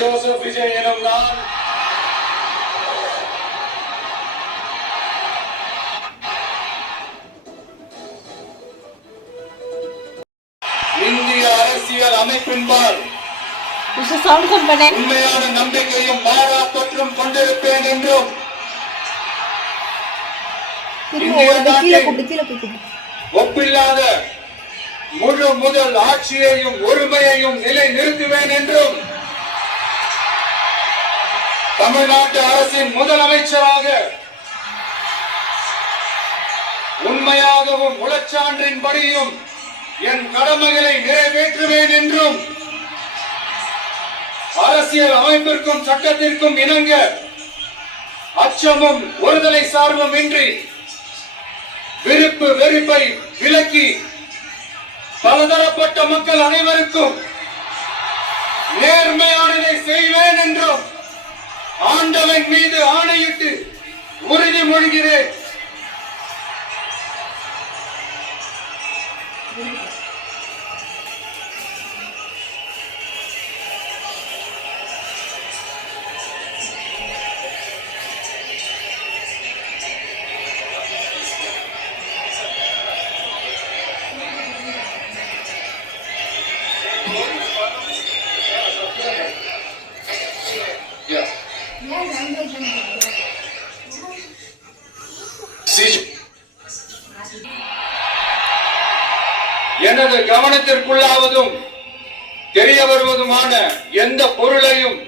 Joseph Vijay எனும் நான் இந்திய அரசியல் அமைப்பின்பால் உண்மையான நம்பிக்கையும் மாறா தொற்றும் கொண்டிருப்பேன் என்றும் இந்திய நாட்டின் ஒப்பில்லாத முழு முதல் ஆட்சியையும் ஒருமையையும் நிலை நிறுத்துவேன் என்றும் தமிழ்நாட்டு அரசின் முதலமைச்சராக உண்மையாகவும் உளச்சான்றின்படியும் என் கடமைகளை நிறைவேற்றுவேன் என்றும் அரசியல் அமைப்பிற்கும் சட்டத்திற்கும் இணங்க அச்சமும் ஒருதலை சார்பும் இன்றி விருப்பு வெறுப்பை விலக்கி பலதரப்பட்ட மக்கள் அனைவருக்கும் நேர்மையானதை செய்வேன் என்றும் ஆண்டவன் மீது ஆணையிட்டு உறுதிமொழிகிறேன். எனது கவனத்திற்குள்ளாவதும் தெரிய வருவதுமான எந்த பொருளையும்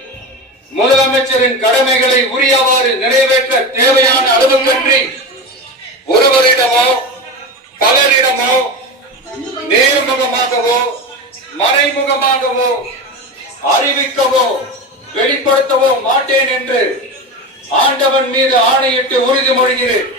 முதலமைச்சரின் கடமைகளை உரியவாறு நிறைவேற்ற தேவையான அளவுக்கன்றி ஒருவரிடமோ பலரிடமோ நேர்முகமாகவோ மறைமுகமாகவோ அறிவிக்கவோ வெளிப்படுத்தவோ மாட்டேன் என்று ஆண்டவன் மீது ஆணையிட்டு உறுதிமொழிகிறேன்.